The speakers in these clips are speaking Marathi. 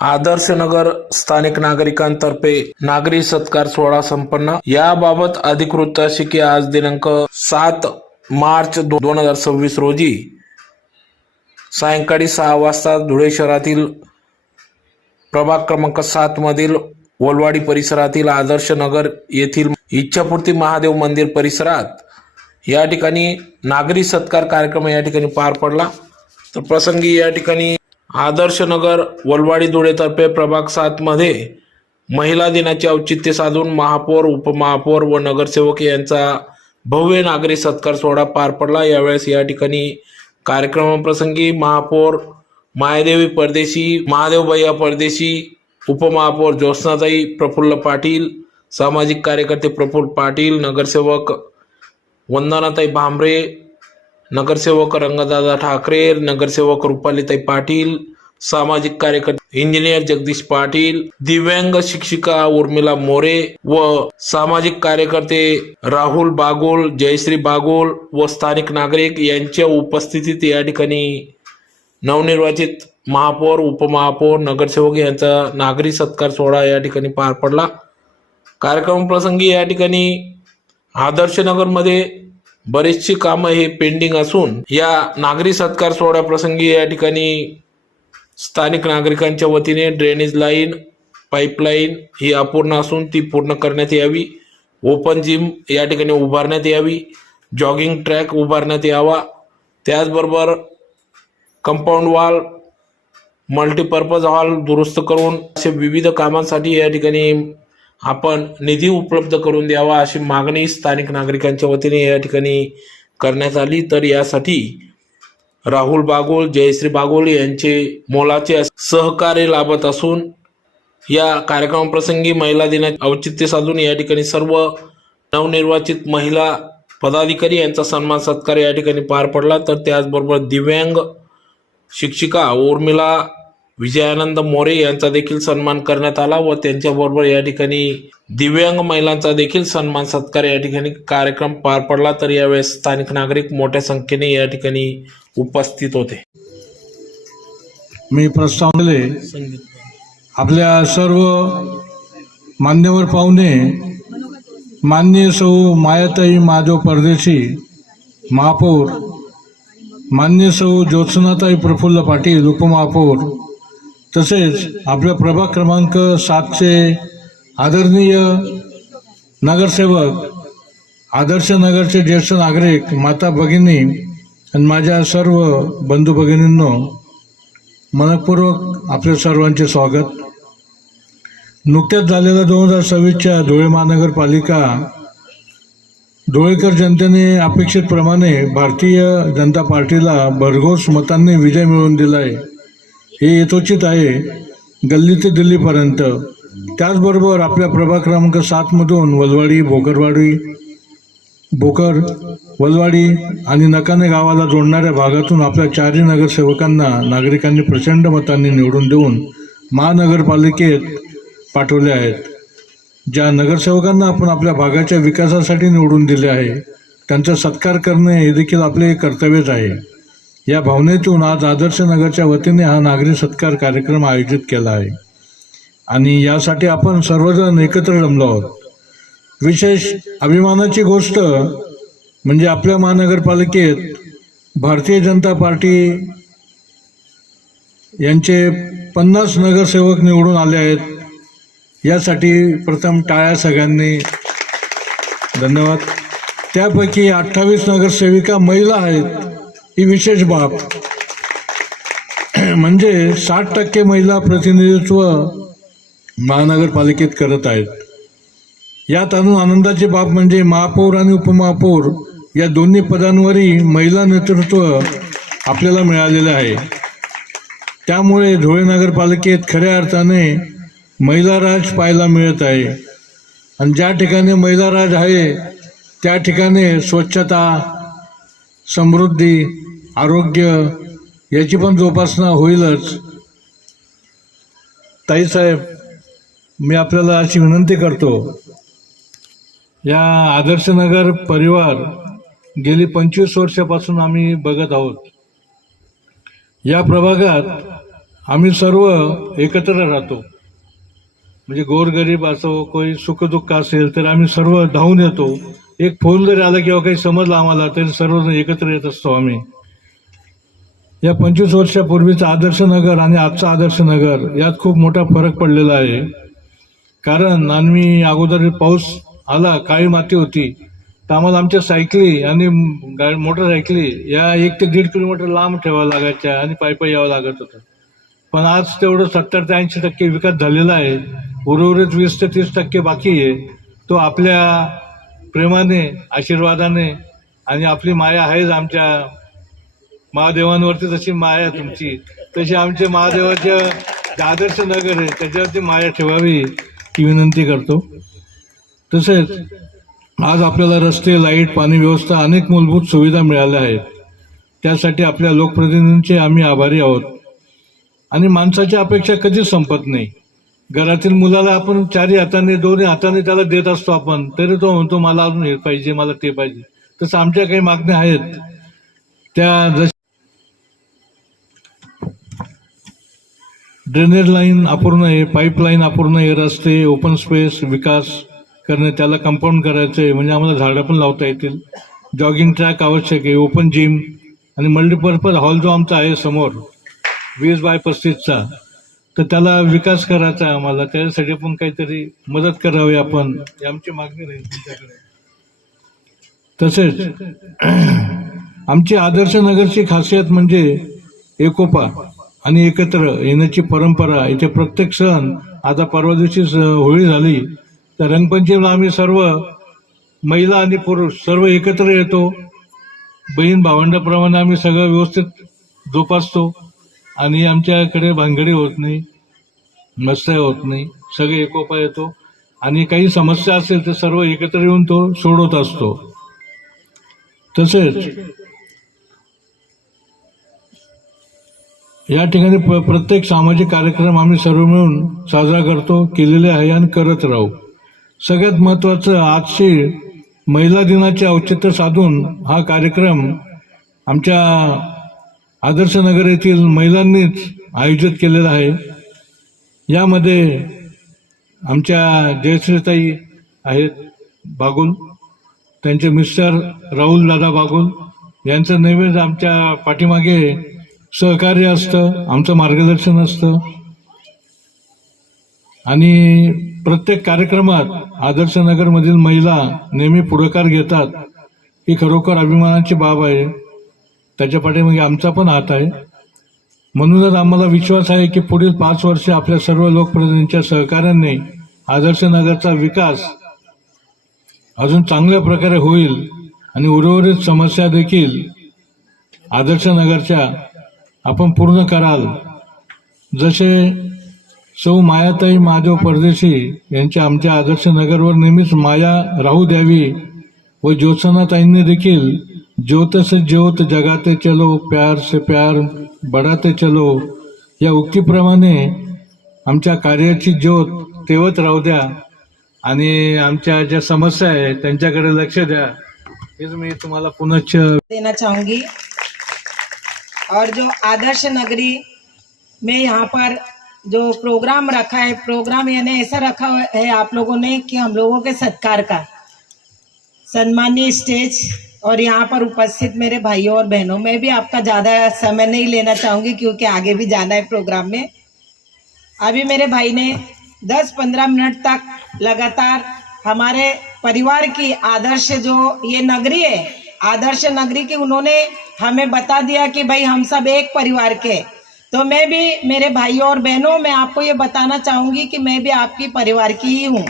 आदर्श नगर स्थानिक नागरिकांतर्फे नागरी सत्कार सोहळा संपन्न। याबाबत अधिकृत अशी की आज दिनांक 7 मार्च 2026 रोजी सायंकाळी 6 वाजता धुळे शहरातील प्रभाग क्रमांक 7 मधील वलवाडी परिसरातील आदर्श नगर येथील इच्छापूर्ती महादेव मंदिर परिसरात या ठिकाणी नागरी सत्कार कार्यक्रम या ठिकाणी पार पडला। तर प्रसंगी या ठिकाणी आदर्श नगर वलवाडी धुळे तर्फे प्रभाग 7 मध्ये महिला दिनाचे औचित्य साधून महापौर, उपमहापौर व नगरसेवक यांचा भव्य नागरी सत्कार सोहळा पार पडला। यावेळेस या ठिकाणी कार्यक्रमाप्रसंगी महापौर मायादेवी परदेशी, महादेव भैया परदेशी, उपमहापौर ज्योत्स्नाताई प्रफुल्ल पाटील, सामाजिक कार्यकर्ते प्रफुल्ल पाटील, नगरसेवक वंदनाताई भांबरे, नगरसेवक रंगदादा ठाकरे, नगरसेवक रुपालीताई पाटील, सामाजिक कार्यकर्ते इंजिनियर जगदीश पाटील, दिव्यांग शिक्षिका उर्मिला मोरे व सामाजिक कार्यकर्ते राहुल बागोल, जयश्री बागोल व स्थानिक नागरिक यांच्या उपस्थितीत या ठिकाणी नवनिर्वाचित महापौर, उपमहापौर, नगरसेवक यांचा नागरी सत्कार सोहळा या ठिकाणी पार पडला। कार्यक्रम प्रसंगी या ठिकाणी आदर्श नगर मध्ये बरेचशी कामं हे पेंडिंग असून या नागरी सत्कार सोहळ्या प्रसंगी या ठिकाणी स्थानिक नागरिकांच्या वतीने ड्रेनेज लाईन, पाईपलाईन ही अपूर्ण असून ती पूर्ण करण्यात यावी, ओपन जिम या ठिकाणी उभारण्यात यावी, जॉगिंग ट्रॅक उभारण्यात यावा, त्याचबरोबर कंपाऊंड वॉल, मल्टीपर्पज हॉल दुरुस्त करून असे विविध कामांसाठी या ठिकाणी आपण निधी उपलब्ध करून द्यावा अशी मागणी स्थानिक नागरिकांच्या वतीने या ठिकाणी करण्यात आली। तर यासाठी राहुल बागोल, जयश्री बागोल यांचे मोलाचे सहकार्य लाभत असून या कार्यक्रमाप्रसंगी महिला दिनाचे औचित्य साधून या ठिकाणी सर्व नवनिर्वाचित महिला पदाधिकारी यांचा सन्मान सत्कार या ठिकाणी पार पडला। तर त्याचबरोबर दिव्यांग शिक्षिका उर्मिला विजयानंद मोरे यांचा देखील सन्मान करण्यात आला व त्यांच्याबरोबर या ठिकाणी दिव्यांग महिलांचा देखील सन्मान सत्कार या ठिकाणी कार्यक्रम पार पडला। तर यावेळेस स्थानिक नागरिक मोठ्या संख्येने या ठिकाणी उपस्थित होते। मी प्रस्तावले आपल्या सर्व मान्यवर पाहुणे, माननीय सौ मायाताई माधव परदेशी महापौर, मान्य सौ ज्योत्स्नाताई प्रफुल्ल पाटील उपमहापौर, तसेच आपल्या प्रभाग क्रमांक 7चे आदरणीय नगरसेवक, आदर्श नगरचे ज्येष्ठ नागरिक, माता भगिनी आणि माझ्या सर्व बंधू भगिनींनो, मनपूर्वक आपल्या सर्वांचे स्वागत। नुकत्याच झालेल्या 2026च्या धुळे महानगरपालिका धुळेकर जनतेने अपेक्षितप्रमाणे भारतीय जनता पार्टीला भरघोस मतांनी विजय मिळवून दिला आहे, हे यथोचित आहे गल्ली ते दिल्लीपर्यंत। त्याचबरोबर आपल्या प्रभाग क्रमांक 7 मधून वलवाडी, भोकर, वलवाडी आणि नकाने गावाला जोडणाऱ्या भागातून आपल्या 4 नगरसेवकांना नागरिकांनी प्रचंड मतांनी निवडून देऊन महानगरपालिकेत पाठवले आहेत। ज्या नगरसेवकांना आपण आपल्या भागाच्या विकासासाठी निवडून दिले आहे त्यांचा सत्कार करणे हे देखील आपले कर्तव्यच आहे। या भावनेतून आज आदर्श नगरच्या वतीने हा नागरी सत्कार कार्यक्रम आयोजित केला आहे आणि यासाठी आपण सर्वजण एकत्र जमलो आहोत। विशेष अभिमानाची गोष्ट म्हणजे आपल्या महानगरपालिकेत भारतीय जनता पार्टी यांचे 50 नगरसेवक निवडून आले आहेत। यासाठी प्रथम टाळ्या सगळ्यांनी, धन्यवाद। त्यापैकी 28 नगरसेविका महिला आहेत, ही विशेष बाब, म्हणजे 60% महिला प्रतिनिधित्व महानगरपालिकेत करत आहेत। यात अजून आनंदाची बाब म्हणजे महापौर आणि उपमहापौर या दोन्ही पदांवरही महिला नेतृत्व आपल्याला मिळालेले आहे। त्यामुळे धुळे नगरपालिकेत खऱ्या अर्थाने महिला राज पाहायला मिळत आहे आणि ज्या ठिकाणी महिला राज आहे त्या ठिकाणी स्वच्छता, समृद्धी, आरोग्य याची पण जोपासना होईलच। ताईसाहेब, मी आपल्याला अशी विनंती करतो, या आदर्श नगर परिवार गेली 25 वर्षापासून आम्ही बघत आहोत। या प्रभागात आम्ही सर्व एकत्र राहतो. म्हणजे गोरगरीब असो, कोणी सुखदुःख असेल तर आम्ही सर्व धावून येतो. एक फोन जरी आला किंवा काही समजलं आम्हाला तरी सर्वजण एकत्र येत असतो आम्ही. या 25 वर्षापूर्वीचा आदर्श नगर आणि आजचा आदर्श नगर यात खूप मोठा फरक पडलेला आहे. कारण आम्ही अगोदर पाऊस आला, काळी माती होती, तर आम्हाला आमच्या सायकली आणि मोटरसायकली या 1 ते 1.5 किलोमीटर लांब ठेवाव्या लागायच्या आणि पायी यावं लागत होतं. पण आज तेवढं 70 ते 80% विकास झालेला आहे. उर्वरित 20 ते 30% बाकी आहे. तो आपल्या प्रेमाने, आशीर्वादाने आणि आपली माया आहेच. आमच्या महादेवांवरती जशी माया तुमची, तशी आमच्या महादेवाच्या आदर्श नगर आहे त्याच्यावरती माया ठेवावी ही विनंती करतो. तसेच आज आपल्याला रस्ते, लाईट, पाणी व्यवस्था अनेक मूलभूत सुविधा मिळाल्या आहेत. त्यासाठी आपल्या लोकप्रतिनिधींचे आम्ही आभारी आहोत. आणि माणसाची अपेक्षा कधीच संपत नाही. घरातील मुलाला आपण 4 हाताने 2 हाताने त्याला देत असतो आपण, तरी तो म्हणतो मला अजून हे पाहिजे, मला ते पाहिजे. तसं आमच्या काही मागण्या आहेत त्या, ड्रेनेज लाईन अपूर्ण आहे, पाईपलाईन अपूर्ण आहे, रस्ते, ओपन स्पेस विकास करणे, त्याला कंपाऊंड करायचं आहे म्हणजे आम्हाला झाडं पण लावता येतील. जॉगिंग ट्रॅक आवश्यक आहे, ओपन जिम आणि मल्टीपर्पज हॉल जो आमचा आहे समोर 20x35चा, तर त्याला विकास करायचा आहे आम्हाला. त्याच्यासाठी पण काहीतरी मदत करावी आपण, ही आमची मागणी राहील तुमच्याकडे. तसेच आमची आदर्श नगरची खासियत म्हणजे एकोपा आणि एकत्र येण्याची परंपरा. इथे प्रत्येक सण, आता परवा दिवशी होळी झाली तर रंगपंचमीला आम्ही सर्व महिला आणि पुरुष सर्व एकत्र येतो. बहीण भावंडाप्रमाणे आम्ही सगळं व्यवस्थित जोपासतो आणि आमच्याकडे भानगडी होत नाही, मस्त्या होत नाही, सगळे एकोपा येतो आणि काही समस्या असेल तर सर्व एकत्र येऊन तो सोडवत असतो. तसेच या ठिकाणी प्रत्येक सामाजिक कार्यक्रम आम्ही सर्व मिळून साजरा करतो, केलेले आहे आणि करत राहू. सगळ्यात महत्त्वाचं, आजची महिला दिनाचे औचित्य साधून हा कार्यक्रम आमच्या आदर्श नगर येथील महिलांनीच आयोजित केलेला आहे. यामध्ये आमच्या जयश्रीताई आहेत बागुल, त्यांचे मिस्टर राहुल दादा बागुल यांचं नेहमीच आमच्या पाठीमागे सहकार्य असतं, आमचं मार्गदर्शन असतं आणि प्रत्येक कार्यक्रमात आदर्श नगरमधील महिला नेहमी पुढाकार घेतात. ही खरोखर अभिमानाची बाब आहे. त्याच्या पाठीमागे आमचा पण हात आहे. म्हणूनच आम्हाला विश्वास आहे की पुढील 5 वर्षे आपल्या सर्व लोकप्रतिनिधींच्या सहकार्याने आदर्श नगरचा विकास अजून चांगल्या प्रकारे होईल आणि उर्वरित समस्या देखील आदर्श नगरच्या आपण पूर्ण कराल. जसे सौ मायाताई महादेव परदेशी यांच्या आमच्या आदर्श नगरवर नेहमीच माया राहू द्यावी व ज्योत्सनाताईंनी देखील ज्योत से ज्योत जगाते चलो, प्यार से प्यार बढ़ाते चलो या उक्तीप्रमाणे आमच्या कार्याची ज्योत तेवत राहू द्या आणि आमच्या ज्या समस्या आहेत त्यांच्याकडे लक्ष द्या. हेच मी तुम्हाला पुनश्च देना चाहूंगी. और जो आदर्श नगरी में यहाँ पर जो प्रोग्राम रखा है, प्रोग्राम यानी ऐसा रखा है आप लोगों ने कि हम लोगों के सत्कार का, सम्मानीय स्टेज और यहाँ पर उपस्थित मेरे भाइयों और बहनों, मैं भी आपका ज़्यादा समय नहीं लेना चाहूँगी क्योंकि आगे भी जाना है प्रोग्राम में. अभी मेरे भाई ने 10-15 मिनट तक लगातार हमारे परिवार की आदर्श जो ये नगरी है, आदर्श नगरी की उन्होंने हमें बता दिया कि भाई हम सब एक परिवार के. तो मैं भी मेरे भाइयों और बहनों, मैं आपको ये बताना चाहूँगी कि मैं भी आपकी परिवार की ही हूँ.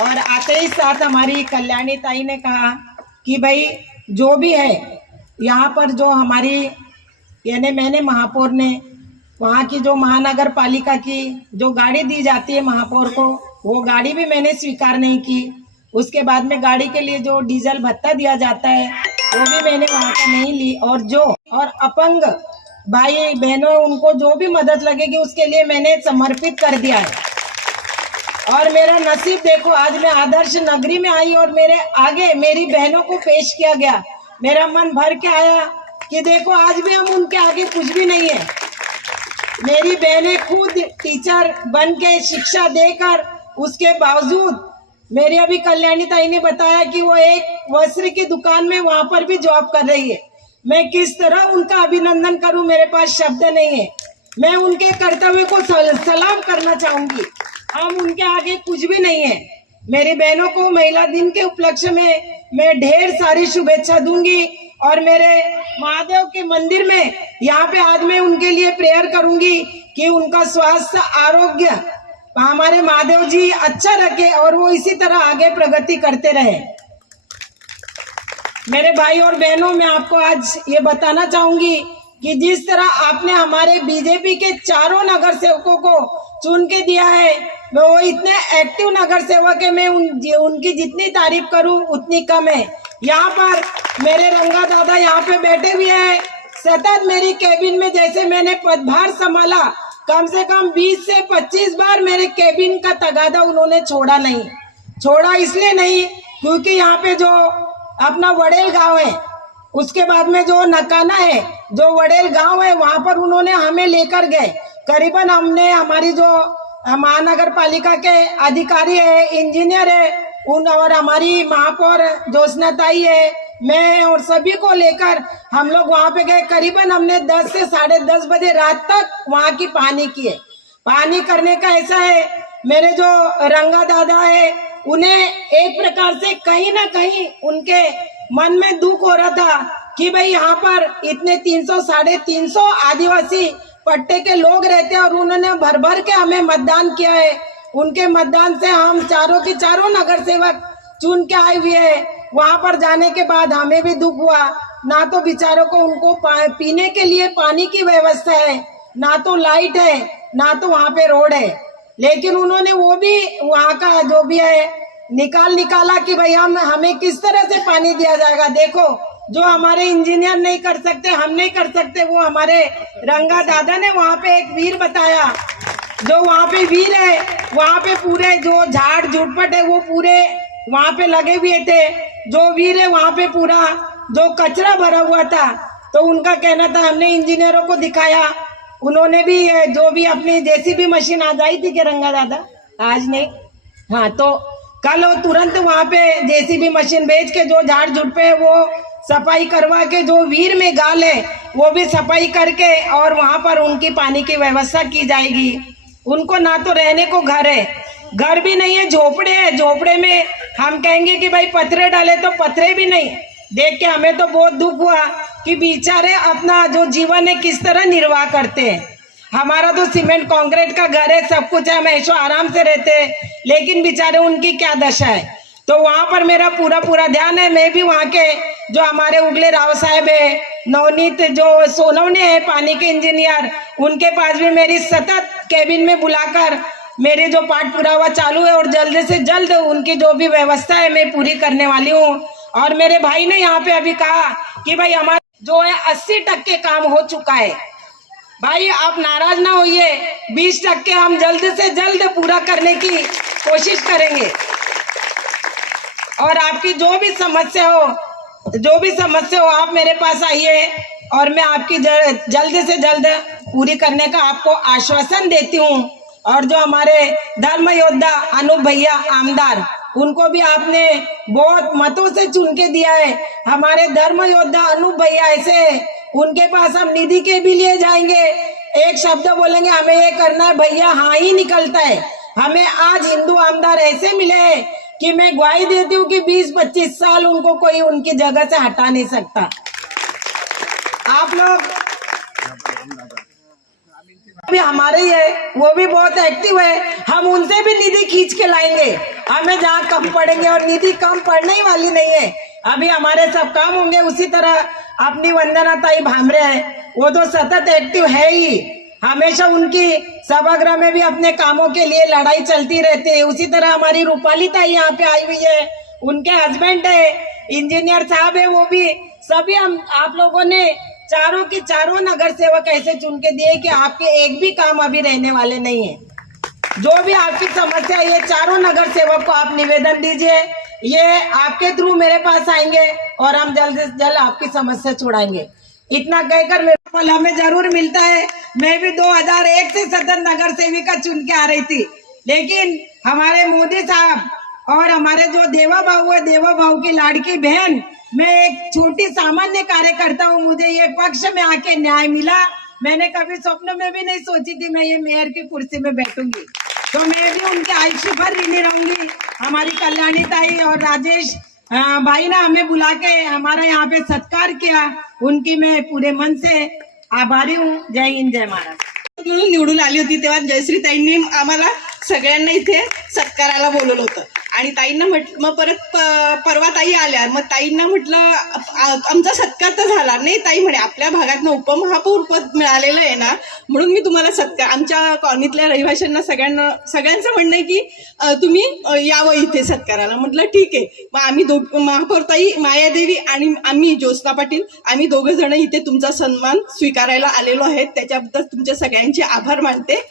और आते ही साथ हमारी कल्याणी ताई ने कहा कि भाई जो भी है यहाँ पर जो हमारी यानी मैंने महापौर ने वहाँ की जो महानगर पालिका की जो गाड़ी दी जाती है महापौर को, वो गाड़ी भी मैंने स्वीकार नहीं की. उसके बाद में गाड़ी के लिए जो डीजल भत्ता दिया जाता है वो भी मैंने वहाँ का नहीं ली. और अपंग भाई बहनों उनको जो भी मदद लगेगी उसके लिए मैंने समर्पित कर दिया है. और मेरा नसीब देखो, आज मैं आदर्श नगरी में आई और मेरे आगे मेरी बहनों को पेश किया गया. मेरा मन भर के आया कि देखो आज भी हम उनके आगे कुछ भी नहीं है. मेरी बहनें खुद टीचर बन के शिक्षा देकर उसके बावजूद मेरी अभी कल्याणी ताई ने बताया कि वो एक वस्त्र की दुकान में वहां पर भी जॉब कर रही है। मैं किस तरह उनका अभिनंदन करूं, मेरे पास शब्द नहीं है। मैं उनके कर्तव्य को सलाम करना चाहूंगी। हम उनके आगे कुछ भी नहीं है। मेरी बहनों को महिला दिन के उपलक्ष्य में मैं ढेर सारी शुभेच्छा दूंगी और मेरे महादेव के मंदिर में यहाँ पे आज मैं उनके लिए प्रेयर करूंगी कि उनका स्वास्थ्य आरोग्य हमारे महादेव जी अच्छा रखे और वो इसी तरह आगे प्रगति करते रहे। मेरे भाई और बहनों, मैं आपको आज ये बताना चाहूंगी कि जिस तरह आपने हमारे बीजेपी के चारों नगर सेवकों को चुन के दिया है, वो इतने एक्टिव नगर सेवक है, मैं उनकी जितनी तारीफ करूं उतनी कम है। यहाँ पर मेरे रंगा दादा यहाँ पे बैठे हुए हैं। सतत मेरी कैबिन में जैसे मैंने पदभार संभाला, कम से कम 20 से 25 बार मेरे कैबिन का तगादा उन्होंने छोड़ा नहीं। छोड़ा इसलिए नहीं क्योंकि यहाँ पे जो अपना वड़ेल गांव है, उसके बाद में जो नकाना है, जो वड़ेल गांव है, वहां पर उन्होंने हमें लेकर गए। करीबन हमने हमारी जो महानगर पालिका के अधिकारी है, इंजीनियर है, उन और हमारी महापौर ज्योत्सना ताई है, मैं और सभी को लेकर हम लोग वहां पे गए। करीबन हमने 10 से 10:30 बजे रात तक वहां की पानी की है। पानी करने का ऐसा है, मेरे जो रंगा दादा है उन्हें एक प्रकार से कहीं ना कहीं उनके मन में दुख हो रहा था कि भाई यहाँ पर इतने 300-350 आदिवासी पट्टे के लोग रहते हैं और उन्होंने भर भर के हमें मतदान किया है। उनके मतदान से हम चारों के चारों नगर सेवक चुन के आए हुए हैं। वहां पर जाने के बाद हमें भी दुख हुआ, ना तो बेचारों को उनको पीने के लिए पानी की व्यवस्था है, ना तो लाइट है, ना तो वहां पे रोड है। लेकिन उन्होंने वो भी वहां का जो भी है निकाला कि भाई हमें किस तरह से पानी दिया जाएगा। देखो, जो हमारे इंजीनियर नहीं कर सकते, हम नहीं कर सकते, वो हमारे रंगा दादा ने वहां पे एक वीर बताया। जो वहां पे वीर है, वहां पे पूरे जो झाड़ झुटपट है वो पूरे वहां पे लगे हुए थे। जो वीर है वहां पे पूरा जो कचरा भरा हुआ था, तो उनका कहना था, हमने इंजीनियरों को दिखाया, उन्होंने भी जो भी अपनी जेसीबी मशीन आ जाई थी कि रंगा दादा आज नहीं, हाँ, तो कल वो तुरंत वहां पे जेसीबी मशीन भेज के जो झाड़ झुट पे वो सफाई करवा के, जो वीर में गाल है वो भी सफाई करके और वहां पर उनकी पानी की व्यवस्था की जाएगी। उनको ना तो रहने को घर है, घर भी नहीं है, झोपड़े है। झोपड़े में हम कहेंगे कि भाई पत्थरे डाले, तो पत्थरे भी नहीं। देख के हमें तो बहुत दुख हुआ कि बेचारे अपना जो जीवन है किस तरह निर्वाह करते हैं। हमारा तो सीमेंट कंक्रीट का घर है, सब कुछ है, हम ऐशो आराम से रहते हैं, लेकिन बेचारे उनकी क्या दशा है। तो वहां पर मेरा पूरा ध्यान है। मैं भी वहां के जो हमारे उगले राव साहब है, नवनीत जो सोनवने है पानी के इंजीनियर, उनके पास भी मेरी सतत कैबिन में बुलाकर मेरे जो पाठ पुरावा चालू है और जल्द से जल्द उनकी जो भी व्यवस्था है मैं पूरी करने वाली हूँ। और मेरे भाई ने यहाँ पे अभी कहा कि भाई हमारा जो है 80% काम हो चुका है। भाई आप नाराज ना होइए, 20% हम जल्द से जल्द पूरा करने की कोशिश करेंगे। और आपकी जो भी समस्या हो आप मेरे पास आइए और मैं आपकी जल्द से जल्द पूरी करने का आपको आश्वासन देती हूँ। और जो हमारे धर्म योद्धा अनूप भैया आमदार, उनको भी आपने बहुत मतों से चुन के दिया है। हमारे धर्म योद्धा अनूप भैया ऐसे, उनके पास हम निधि के भी लिए जाएंगे, एक शब्द बोलेंगे हमें ये करना है, भैया हाँ ही निकलता है। हमें आज हिंदू आमदार ऐसे मिले हैं कि मैं ग्वाही देती हूँ कि 20-25 साल उनको कोई उनकी जगह से हटा नहीं सकता। आप लोग भी हमारे ही है, वो भी बहुत एक्टिव है, हम उनसे भी निधि खींच के लाएंगे। हमें जहाँ कम पड़ेंगे, और निधि कम पड़ने ही वाली नहीं है, अभी हमारे सब काम होंगे। उसी तरह अपनी वंदना ताई भामरे है, वो तो सतत एक्टिव है ही, हमेशा उनकी सभागृह में भी अपने कामों के लिए लड़ाई चलती रहती है। उसी तरह हमारी रूपाली ताई यहाँ पे आई हुई है, उनके हस्बैंड है इंजीनियर साहब है, वो भी सभी हम आप लोगों ने चारों के चारों नगर सेवक ऐसे चुन के दिए कि आपके एक भी काम अभी रहने वाले नहीं है। जो भी आपकी समस्या है, ये चारों नगर सेवक को आप निवेदन दीजिए, ये आपके थ्रू मेरे पास आएंगे और हम जल्द से जल्द आपकी समस्या छुड़ाएंगे। इतना कहकर मेरा फल हमें जरूर मिलता है। मैं भी 2001 से सदन नगर सेविका चुन के आ रही थी, लेकिन हमारे मोदी साहब और हमारे जो देवा भाऊ है, देवा भाऊ की लाड़की बहन, मैं एक छोटी सामान्य कार्यकर्ता हूँ, मुझे ये पक्ष में आके न्याय मिला। मैंने कभी स्वप्न में भी नहीं सोची थी मैं ये मेयर की कुर्सी में बैठूंगी, तो मैं भी उनके आयुष्य भर ऋणी रहूंगी। हमारी कल्याणी ताई और राजेश भाई ने हमें बुला के हमारा यहाँ पे सत्कार किया, उनकी मैं पूरे मन से आभारी हूँ। जय हिंद, जय महाराष्ट्र। म्हणून निवडून आली होती तेव्हा जयश्री ताईंनी आम्हाला सगळ्यांना इथे सत्काराला बोलवलं होतं आणि ताईंना म्हटलं, मग परत परवा ताई आल्या, मग ताईंना म्हटलं आमचा सत्कार तर झाला नाही. ताई म्हणे आपल्या भागातनं उपमहापौर पद मिळालेलं आहे ना, म्हणून मी तुम्हाला सत्कार, आमच्या कॉलनीतल्या रहिवाशांना सगळ्यांचं म्हणणं आहे की तुम्ही यावं इथे सत्काराला. म्हटलं ठीक आहे. मग आम्ही महापौर ताई मायादेवी आणि आम्ही ज्योत्स्ना पाटील, आम्ही दोघं जण इथे तुमचा सन्मान स्वीकारायला आलेलो आहेत, त्याच्याबद्दल तुमच्या सगळ्यांचे आभार मानते.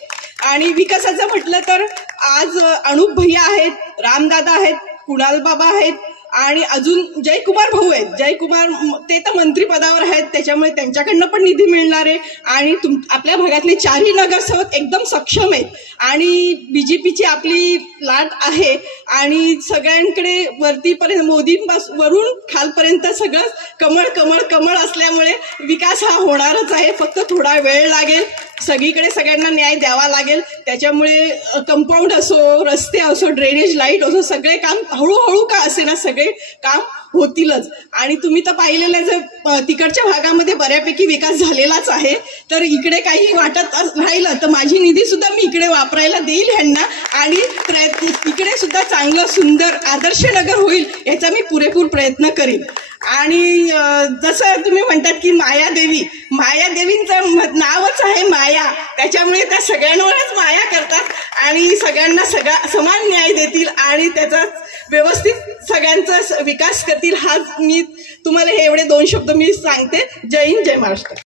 आणि विकासाचं म्हटलं तर आज अनुप भैया आहेत, रामदादा आहेत, कुणाल बाबा आहेत आणि अजून जयकुमार भाऊ आहेत. जयकुमार ते तर मंत्रीपदावर आहेत, त्याच्यामुळे त्यांच्याकडनं पण निधी मिळणार आहे. आणि आपल्या भागातले चारही नगरसेवक एकदम सक्षम आहेत आणि बीजेपीची आपली लाट आहे आणि सगळ्यांकडे वरतीपर्यंत मोदींवरून खालपर्यंत सगळं कमळ कमळ कमळ असल्यामुळे विकास हा होणारच आहे. फक्त थोडा वेळ लागेल, सगळीकडे सगळ्यांना न्याय द्यावा लागेल. त्याच्यामुळे कंपाऊंड असो, रस्ते असो, ड्रेनेज लाईट असो, सगळे काम हळूहळू का असे ना सगळे काम होतीलच. आणि तुम्ही तर पाहिलेलं जर तिकडच्या भागामध्ये बऱ्यापैकी विकास झालेलाच आहे, तर इकडे काही वाटत राहिलं तर माझी निधी सुद्धा मी इकडे वापरायला देईल ह्यांना आणि इकडे सुद्धा चांगलं सुंदर आदर्श नगर होईल याचा मी पुरेपूर प्रयत्न करीन. आणि जसं तुम्ही म्हणतात की मायादेवींचं नावच आहे माया, त्याच्यामुळे त्या सगळ्यांवरच माया करतात आणि सगळ्यांना समान न्याय देतील आणि त्याचा व्यवस्थित सगळ्यांचा विकास करतील. हा मी तुम्हाला हे एवढे 2 शब्द मी सांगते. जय हिंद, जय महाराष्ट्र.